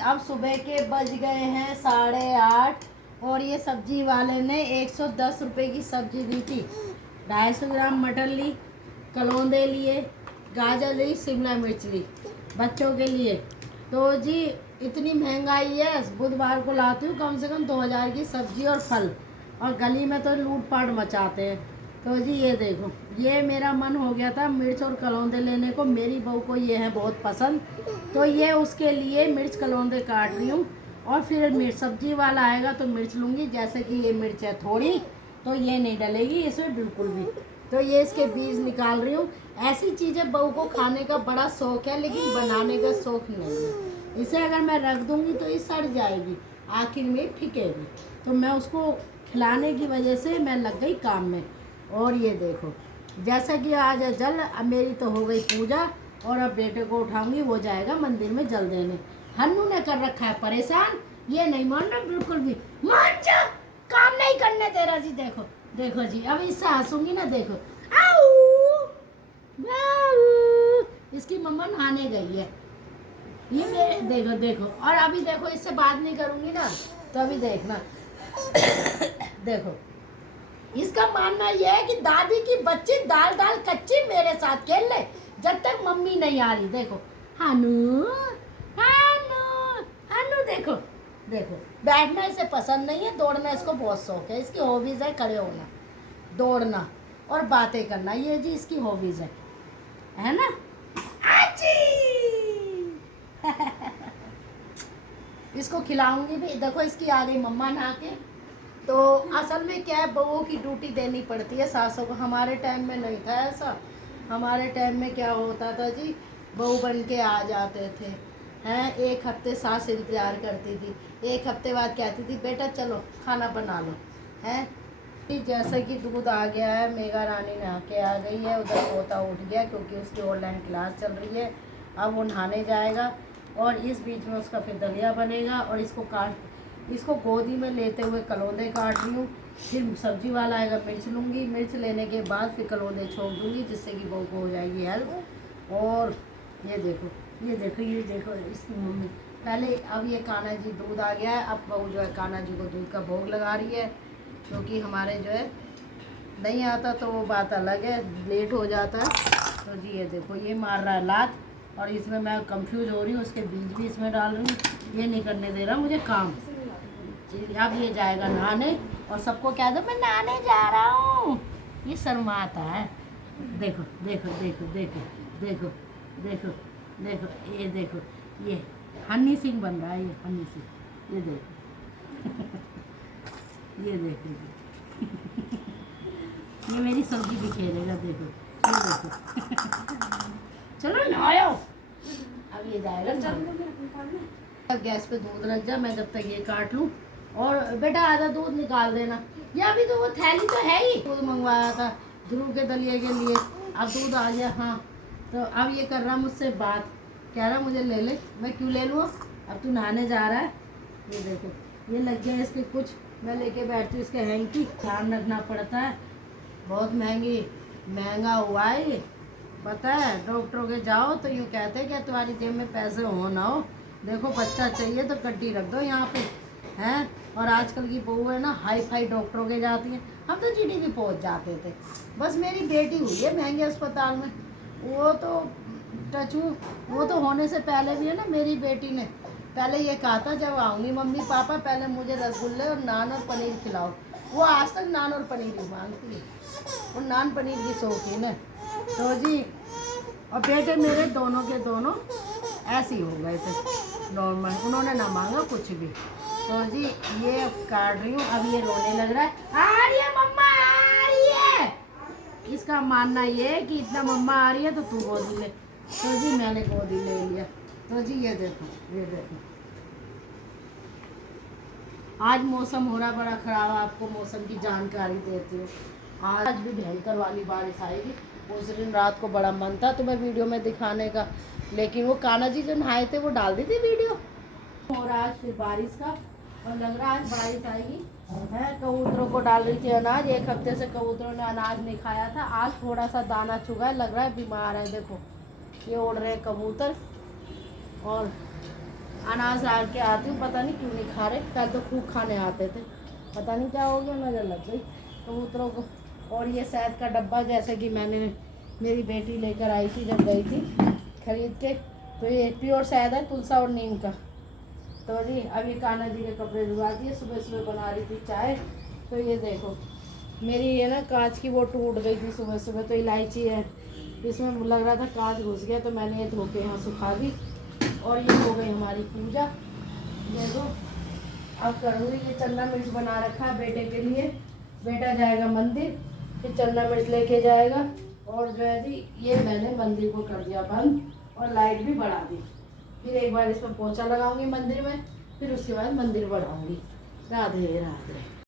अब सुबह के बज गए हैं 8:30 और ये सब्जी वाले ने 110 रुपये की सब्जी दी थी। 250 ग्राम मटर ली, कलौंदे लिए, गाजर ली, शिमला मिर्च ली बच्चों के लिए। तो जी इतनी महंगाई है, बुधवार को लाती हूँ कम से कम 2000 की सब्जी और फल, और गली में तो लूटपाट मचाते हैं। तो जी ये देखो, ये मेरा मन हो गया था मिर्च और कलौंदे लेने को, मेरी बहू को ये है बहुत पसंद, तो ये उसके लिए मिर्च कलौंदे काट रही हूँ। और फिर मिर्च सब्जी वाला आएगा तो मिर्च लूँगी, जैसे कि ये मिर्च है थोड़ी तो ये नहीं डलेगी इसमें बिल्कुल भी, तो ये इसके बीज निकाल रही हूँ। ऐसी चीज़ें बहू को खाने का बड़ा शौक है, लेकिन बनाने का शौक नहीं है। इसे अगर मैं रख दूँगी तो ये सड़ जाएगी, आखिर में फिकेगी, तो मैं उसको खिलाने की वजह से मैं लग गई काम में। और ये देखो, जैसा कि आज है जल, अब मेरी तो हो गई पूजा, और अब बेटे को उठाऊंगी, वो जाएगा मंदिर में जल देने। हन्नू ने कर रखा है परेशान, ये नहीं मान रहा बिल्कुल भी, मान जा, काम नहीं करने दे रहा जी। देखो देखो जी, अब इससे हंसूंगी ना, देखो आऊ आऊ, इसकी मम्मा नहाने गई है, ये मेरे देखो देखो। और अभी देखो, इससे बात नहीं करूंगी ना तो अभी देखना देखो, इसका मानना यह है कि दादी की बच्ची दाल दाल कच्ची मेरे साथ खेल ले जब तक मम्मी नहीं आ रही। देखो हनु हनु हनु, देखो देखो, बैठना इसे पसंद नहीं है, दौड़ना इसको बहुत शौक है। इसकी हॉबीज है खड़े होना, दौड़ना और बातें करना, ये जी इसकी हॉबीज है ना। आजी इसको खिलाऊंगी भी, देखो इसकी आ गई मम्मा नहा के। तो असल में क्या है, बहुओं की ड्यूटी देनी पड़ती है सासों को, हमारे टाइम में नहीं था ऐसा। हमारे टाइम में क्या होता था जी, बहू बन के आ जाते थे हैं, एक हफ्ते सास इंतज़ार करती थी, एक हफ्ते बाद कहती थी बेटा चलो खाना बना लो हैं। जैसे कि दूध आ गया है, मेघा रानी नहा के आ गई है, उधर पोता उठ गया क्योंकि उसकी ऑनलाइन क्लास चल रही है, अब वो नहाने जाएगा, और इस बीच में उसका फिर दलिया बनेगा। और इसको गोदी में लेते हुए कलौंदे काट रही हूँ, फिर सब्जी वाला आएगा मिर्च लूँगी, मिर्च लेने के बाद फिर कलौंदे छोड़ दूँगी, जिससे कि बहू को हो जाएगी हेल्प। और ये देखो ये देखो ये देखो, इसकी मम्मी पहले, अब ये कान्हा जी दूध आ गया है, अब बहू जो है कान्हा जी को दूध का भोग लगा रही है, क्योंकि हमारे जो है नहीं आता तो वो बात अलग है, लेट हो जाता है। तो जी ये देखो, ये मार रहा है लात, और इसमें मैं कंफ्यूज हो रही हूँ, उसके बीज भी इसमें डाल रही हूँ, ये नहीं करने दे रहा मुझे काम। अब ये जाएगा नहाने, और सबको कह दो मैं नहाने जा रहा हूँ, ये शर्माता है। देखो देखो देखो देखो देखो देखो देखो, ये देखो, ये हनी सिंह बन रहा है, ये हनी सिंह, ये देखो ये देखो ये मेरी सब्जी भी खेलेगा, देखो ये देखो चलो नहाओ, अब ये जाएगा नहाने। गैस पे दूध रख जा, मैं जब तक ये काट लूँ। और बेटा आधा दूध निकाल देना, ये अभी तो वो थैली तो है ही, दूध मंगवाया था ध्रुव के दलिए के लिए, अब दूध आ गया। हाँ, तो अब ये कर रहा मुझसे बात, कह रहा मुझे ले ले, मैं क्यों ले लूँ, अब तू नहाने जा रहा है। ये देखो, ये लग गया इसके कुछ, मैं लेके बैठती हूँ इसके हैंकी, ध्यान रखना पड़ता है, बहुत महंगा हुआ है ये, पता है। डॉक्टरों के जाओ तो यूँ कहते हैं कि तुम्हारी जेब में पैसे हो ना हो, देखो बच्चा चाहिए तो गड्डी रख दो यहाँ पे हैं। और आजकल की बहू है ना, हाई फाई डॉक्टरों के जाती हैं, हम तो जीडीपी पहुँच जाते थे। बस मेरी बेटी हुई है महंगे अस्पताल में, वो तो वो तो होने से पहले भी है ना, मेरी बेटी ने पहले ये कहा था जब आऊँगी मम्मी पापा पहले मुझे रसगुल्ले और नान और पनीर खिलाओ। वो आज तक नान और पनीर ही मांगती है, वो नान पनीर की शौकीन है। तो जी, और बेटे मेरे दोनों के दोनों ऐसे ही हो गए थे नॉर्मल, उन्होंने ना मांगा कुछ भी। तो जी ये काट रही हूँ, अब ये रोने लग रहा है, आ रही है मम्मा आ रही है। इसका मानना ये है कि इतना मम्मा आ रही है तो तू गोदी ले, तो जी मैंने गोदी ले लिया। तो जी ये देखो ये देखो, आज मौसम हो रहा बड़ा ख़राब, आपको मौसम की जानकारी देती हूँ। आज भी भयंकर वाली बारिश आएगी। उस दिन रात को बड़ा मन था तुम्हें वीडियो में दिखाने का, लेकिन वो कान्हा जी जो नहाए थे वो डाल दी थी वीडियो। और आज फिर बारिश का, और लग रहा है आज बारिश आएगी है। कबूतरों को डाल रही थी अनाज, एक हफ्ते से कबूतरों ने अनाज नहीं खाया था, आज थोड़ा सा दाना चुगा है, लग रहा है बीमार है। देखो ये उड़ रहे हैं कबूतर, और अनाज ला के आती हूँ, पता नहीं क्यों नहीं खा रहे। कल तो खूब खाने आते थे, पता नहीं क्या हो गया, नजर लग गई कबूतरों को। और ये शहद का डब्बा जैसे कि मैंने मेरी बेटी लेकर आई थी जब गई थी खरीद के, तो ये प्योर शहद है तुलसा और नीम का। तो जी अभी कान्हा जी के कपड़े धुला दिए, सुबह सुबह बना रही थी चाय। तो ये देखो मेरी ये ना कांच की वो टूट गई थी सुबह सुबह, तो इलायची है इसमें लग रहा था कांच घुस गया, तो मैंने ये धो के यहाँ सुखा दी। और ये हो गई हमारी पूजा। देखो अब करूँगी, ये चंदा मिर्च बना रखा है बेटे के लिए। बेटा जाएगा मंदिर, फिर चंदा मिर्च लेके जाएगा। और जो है जी ये मैंने मंदिर को कर दिया बंद और लाइट भी बढ़ा दी। फिर एक बार इस पर पोछा लगाऊंगी मंदिर में, फिर उसके बाद मंदिर बढ़ाऊंगी। राधे राधे।